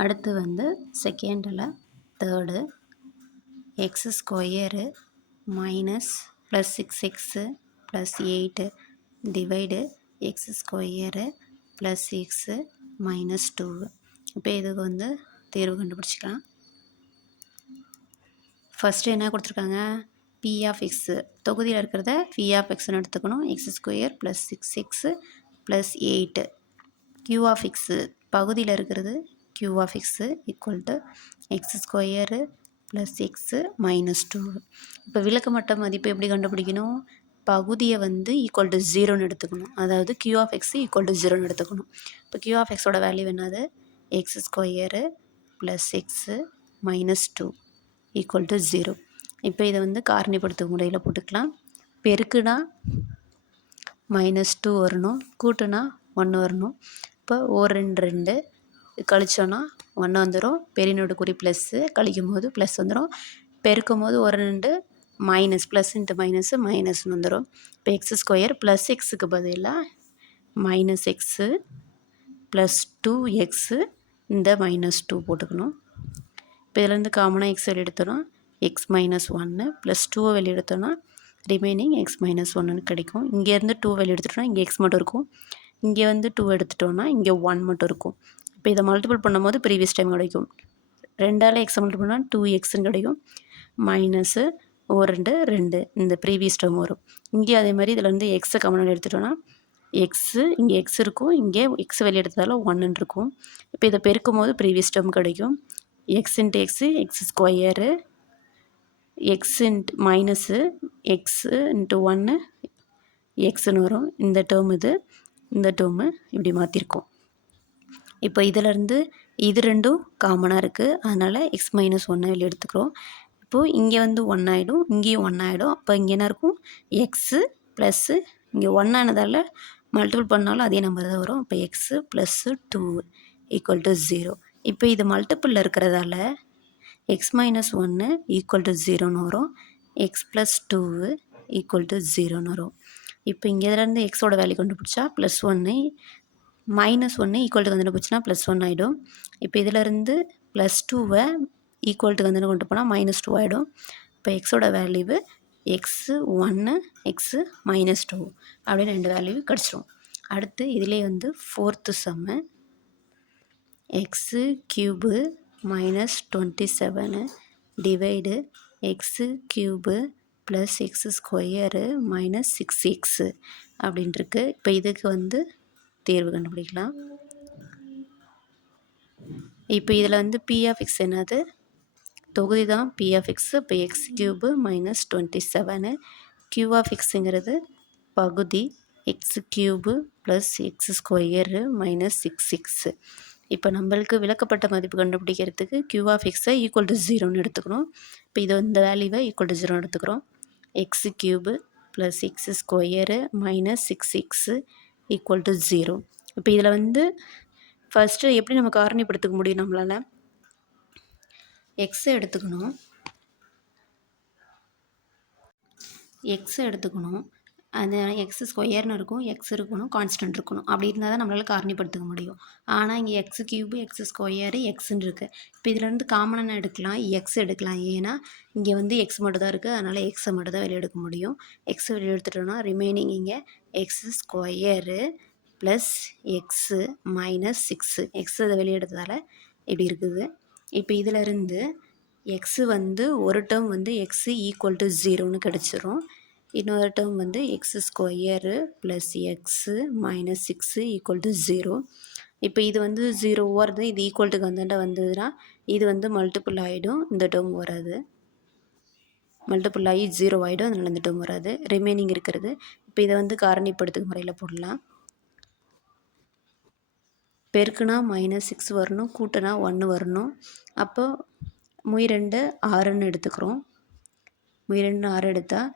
அடுத்து வந்து செகண்டில் third x square minus plus six x plus eight divide x square plus six minus two இப்போ இதுக்கு வந்து தேர்வு கண்டுபிடிச்சிக்கலாம். ஃபஸ்ட்டு என்ன கொடுத்துருக்காங்க? பி ஆஃப் எக்ஸு தொகுதியில் இருக்கிறத பி ஆஃப் எக்ஸ்னு எடுத்துக்கணும். X square plus six x plus eight Q of x பகுதியில் இருக்கிறது Q of x equal to x square plus x minus two இப்போ விளக்கமட்ட மதிப்பு எப்படி கண்டுபிடிக்கணும்? பகுதியை வந்து ஈக்குவல் டு ஜீரோன்னு எடுத்துக்கணும். அதாவது Q of x equal to ஜீரோன்னு எடுத்துக்கணும். இப்போ க்யூ ஆஃப் எக்ஸோட வேல்யூ என்னது? X square plus x minus two equal to zero இப்போ இதை வந்து காரணிப்படுத்தும் முறையில் போட்டுக்கலாம். பெருக்குனா மைனஸ் டூ வரணும். கூட்டுனா ஒன்று வரணும். இப்போ ஓர் ரெண்டு ரெண்டு. கழிச்சோன்னா ஒன்று வந்துடும் பெரியனோட குறி ப்ளஸ்ஸு கழிக்கும் போது ப்ளஸ் வந்துடும் பெருக்கும் போது ஒரு ரெண்டு மைனஸ் ப்ளஸ் இன்ட்டு மைனஸு மைனஸ்னு வந்துடும் இப்போ எக்ஸ் ஸ்கொயர் ப்ளஸ் எக்ஸுக்கு பதிலாக minus x plus two x இந்த மைனஸ் டூ போட்டுக்கணும். இப்போ இதுலேருந்து காமனாக எக்ஸ் வெளியே எக்ஸ் மைனஸ் ஒன்று ப்ளஸ் டூவை வெளியெடுத்தோன்னா ரிமைனிங் எக்ஸ் மைனஸ் ஒன்றுன்னு கிடைக்கும். இங்கேருந்து டூ வெளியெடுத்துட்டோம்னா இங்கே எக்ஸ் மட்டும் இருக்கும். இங்கே வந்து டூ எடுத்துட்டோன்னா இங்கே ஒன் மட்டும் இருக்கும். இப்போ இதை மல்டிபிள் பண்ணும்போது ப்ரீவியஸ் டைம் கிடைக்கும். ரெண்டால் எக்ஸை மல்டிபிள் பண்ணால் டூ எக்ஸ்ன்னு கிடைக்கும். மைனஸு ஓ ரெண்டு ரெண்டு இந்த ப்ரீவியஸ் டைம் வரும். இங்கே அதே மாதிரி இதில் வந்து எக்ஸை கமனாக எடுத்துட்டோன்னா எக்ஸு இங்கே எக்ஸ் இருக்கும் இங்கே எக்ஸ் வெளியே எடுத்ததால் ஒன்றுன்னு இருக்கும். இப்போ இதை பெருக்கும் போது ப்ரீவியஸ் டைம் கிடைக்கும் x into x x square x into minus x into ஒன்று எக்ஸுன்னு வரும். இந்த டேர்ம் இது இந்த டேர்மு இப்படி மாற்றிருக்கோம் இப்போ இதிலேருந்து இது ரெண்டும் காமனாக இருக்குது அதனால் எக்ஸ் மைனஸ் ஒன்னை வெளியே எடுத்துக்கிறோம். இப்போது இங்கே வந்து ஒன் ஆகிடும் இங்கேயும் ஒன் ஆகிடும் அப்போ இங்கே என்ன இருக்கும்? எக்ஸு ப்ளஸ்ஸு இங்கே ஒன் ஆனதால் மல்டிபிள் பண்ணாலும் அதே நம்பர் தான் வரும். இப்போ x plus two equal to zero இப்போ இது மல்டிப்பிளில் இருக்கிறதால எக்ஸ் மைனஸ் ஒன்று ஈக்குவல் டு ஜீரோன்னு வரும். X plus two equal to ஜீரோன்னு வரும். இப்போ இங்கேருந்து எக்ஸோட வேல்யூ கண்டுபிடிச்சா ப்ளஸ் ஒன்று மைனஸ் ஒன்று ஈக்குவல் டு போச்சுன்னா ப்ளஸ் ஒன் ஆகிடும் இப்போ இதிலேருந்து ப்ளஸ் டூவை ஈக்குவல் டு கந்தனை கொண்டு போனால் மைனஸ் டூ ஆகிடும் இப்போ எக்ஸோட வேல்யூவு எக்ஸு ஒன்று எக்ஸு மைனஸ் டூ அப்படின்னு ரெண்டு வேல்யூ கிடச்சிரும். அடுத்து இதிலே வந்து fourth sum x cube minus twenty seven divide x cube plus x square minus six x அப்படின்ட்டுருக்கு இப்போ இதுக்கு வந்து தேர்வு கண்டுபிடிக்கலாம் இப்போ இதில் வந்து பி எக்ஸ் என்னது? தொகுதி தான் பி இப்போ x cube minus twenty seven Q of எக்ஸுங்கிறது பகுதி x cube plus x square minus six six இப்போ நம்மளுக்கு விளக்கப்பட்ட மதிப்பு கண்டுபிடிக்கிறதுக்கு க்யூ ஆஃப் எக்ஸை ஈக்குவல் டு ஜீரோன்னு எடுத்துக்கணும். இப்போ இது இந்த வேல்யூவை ஈக்குவல் டு ஜீரோன்னு எடுத்துக்கிறோம். X cube plus x square minus six six equal to zero இப்போ இதில் வந்து ஃபஸ்ட்டு எப்படி நம்ம காரணிப்படுத்திக்க முடியும் நம்மளால்? எக்ஸை எடுத்துக்கணும். எக்ஸை எடுத்துக்கணும். அது எக்ஸ் ஸ்கொயர்னு இருக்கும். எக்ஸ் இருக்கணும். கான்ஸ்டன்ட் இருக்கணும். அப்படி இருந்தால் தான் நம்மளால் காரணிப்படுத்திக்க முடியும். ஆனால் இங்கே எக்ஸ் க்யூபு எக்ஸ் ஸ்கொயரு எக்ஸ்ன்னு இருக்குது இப்போ இதிலேருந்து காமனாக எடுக்கலாம். எக்ஸ் எடுக்கலாம். ஏன்னா இங்கே வந்து எக்ஸ் மட்டும் தான் இருக்குது அதனால் எக்ஸை மட்டும் தான் வெளியே எடுக்க முடியும். எக்ஸ் வெளியே எடுத்துட்டோம்னா ரிமைனிங் இங்கே x square plus x minus six x அதை வெளியெடுத்ததால் இப்படி இருக்குது. இப்போ இதிலருந்து எக்ஸு வந்து ஒரு டேர்ம் வந்து எக்ஸு ஈக்குவல் டு ஜீரோன்னு கிடச்சிரும். இன்னொரு டேர்ம் வந்து x square plus x minus six equal to zero இப்போ இது வந்து ஜீரோ வருது இது ஈக்குவல் டு வந்தாண்ட வந்ததுன்னா இது வந்து மல்டிபிள் ஆகிடும் இந்த டேர்ம் வராது மல்டிபிள் ஆகி ஜீரோ ஆகிடும் அதனால் இந்த டேர்ம் வராது ரிமைனிங் இருக்கிறது. இப்போ இதை வந்து காரணிப்படுத்துக்கு முறையில் போடலாம். பெருக்குனா மைனஸ் சிக்ஸ் வரணும் கூட்டினா ஒன்று வரணும். அப்போ முய் ரெண்டு ஆறுன்னு எடுத்துக்கிறோம். முயரெண்டு ஆறு எடுத்தால்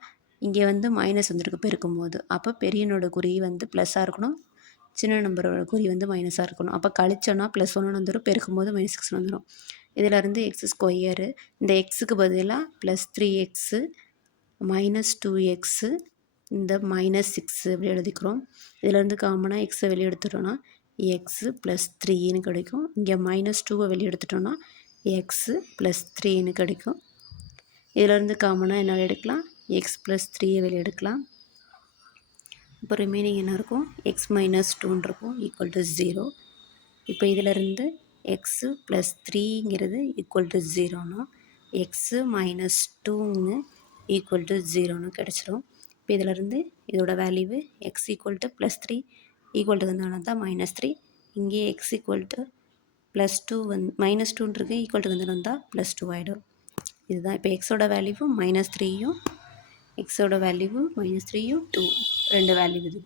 இங்கே வந்து மைனஸ் வந்துருக்கு பெருக்கும் போது அப்போ பெரியனோட குறி வந்து ப்ளஸ்ஸாக இருக்கணும். சின்ன நம்பரோட குறி வந்து மைனஸாக இருக்கணும். அப்போ கழிச்சோன்னா ப்ளஸ் ஒன்று வந்துடும் பெருக்கும் போது மைனஸ் சிக்ஸ் வந்துடும் இதிலருந்து எக்ஸ் ஸ்கொயரு இந்த எக்ஸுக்கு பதிலாக plus three x minus two x இந்த மைனஸ் சிக்ஸு அப்படி எழுதிக்கிறோம். இதிலேருந்து காமனாக எக்ஸை வெளியே எடுத்துட்டோன்னா எக்ஸு ப்ளஸ் த்ரீன்னு கிடைக்கும். இங்கே மைனஸ் டூவை வெளியே எடுத்துட்டோன்னா எக்ஸு ப்ளஸ் த்ரீன்னு கிடைக்கும். இதிலேருந்து காமனாக என்னால் எடுக்கலாம்? எக்ஸ் ப்ளஸ் த்ரீயை வெளியே எடுக்கலாம். இப்போ ரிமைனிங் என்ன இருக்கும்? எக்ஸ் மைனஸ் டூன்னு இருக்கும். ஈக்குவல் டு ஜீரோ இப்போ இதிலிருந்து எக்ஸு ப்ளஸ் த்ரீங்கிறது ஈக்குவல் டு ஜீரோனா எக்ஸு மைனஸ் டூன்னு ஈக்குவல் டு ஜீரோன்னு கிடச்சிரும். இப்போ இதிலிருந்து இதோட value x equal to plus three equal to வந்தாலும் தான் மைனஸ் த்ரீ இங்கேயே x equal to plus two one minus டூன்றது equal to வந்து வந்தால் ப்ளஸ் டூ ஆகிடும் இதுதான் இப்போ எக்ஸோட வேல்யூவும் மைனஸ் த்ரீயும் எக்ஸோட வேல்யூவும் மைனஸ் த்ரீயும் டூ ரெண்டு வேல்யூ இது